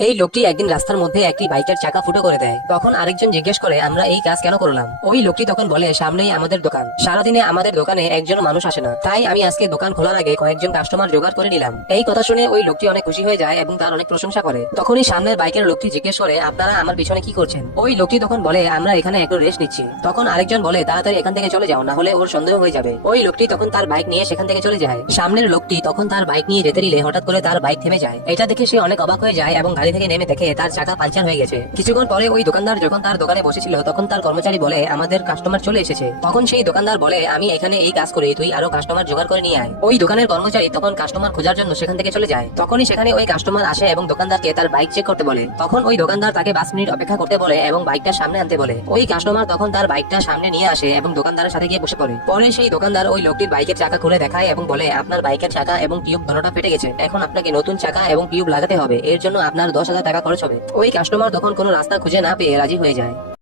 এই লোকটি একদিন রাস্তার মধ্যে একটি বাইকের চাকা ফুটো করে দেয়। তখন আরেকজন জিজ্ঞেস করে আমরা এই কাজ কেন করলাম। ওই লোকটি তখন বলে সামনেই আমাদের দোকান, সারাদিনে আমাদের দোকানে একজন মানুষ আসে না, তাই আমি আজকে দোকান খোলার আগে কয়েকজন কাস্টমার জোগাড় করে নিলাম। এই কথা শুনে ওই লোকটি অনেক খুশি হয়ে যায় এবং তার অনেক প্রশংসা করে। তখনই সামনের বাইকের লোকটি জিজ্ঞেস করে আপনারা আমার পিছনে কি করছেন। ওই লোকটি তখন বলে আমরা এখানে একটু রেস্ট নিচ্ছি। তখন আরেকজন বলে তাড়াতাড়ি এখান থেকে চলে যাও, না হলে ওর সন্দেহ হয়ে যাবে। ওই লোকটি তখন তার বাইক নিয়ে সেখান থেকে চলে যায়। সামনের লোকটি তখন তার বাইক নিয়ে যেতে নিলে হঠাৎ করে তার বাইক থেমে যায়। এটা দেখে সে অনেক অবাক হয়ে যায় এবং গাড়ি থেকে নেমে দেখে তার চাকা পাঞ্চার হয়ে গেছে। কিছুক্ষণ পরে ওই দোকানদার যখন তার দোকানে বসেছিল তখন তার কর্মচারী বলে আমাদের কাস্টমার চলে এসেছে। তখন সেই দোকানদার বলে আমি এখানে এই কাজ করি, তুই আরো কাস্টমার জোগাড় করে নিয়ে আয়। ওই দোকানের কর্মচারী তখন কাস্টমার খোঁজার জন্য সেখান থেকে চলে যায়। তখনই সেখানে ওই কাস্টমার আসে এবং দোকানদারকে তার বাইক চেক করতে বলে। তখন ওই দোকানদার তাকে 5 মিনিট অপেক্ষা করতে বলে এবং বাইকটা সামনে আনতে বলে। ওই কাস্টমার তখন তার বাইকটা সামনে নিয়ে আসে এবং দোকানদারের সাথে গিয়ে বসে পড়ে। পরে সেই দোকানদার ওই লোকটির বাইকের চাকা খুলে দেখায় এবং বলে আপনার বাইকের চাকা এবং টিউব দোনোটা ফেটে গেছে, এখন আপনাকে নতুন চাকা এবং টিউব লাগাতে হবে, এর জন্য আপনার 10,000 টাকা খরচ হবে। ওই কাস্টমার তখন কোনো রাস্তা খুঁজে না পেয়ে রাজি হয়ে যায়।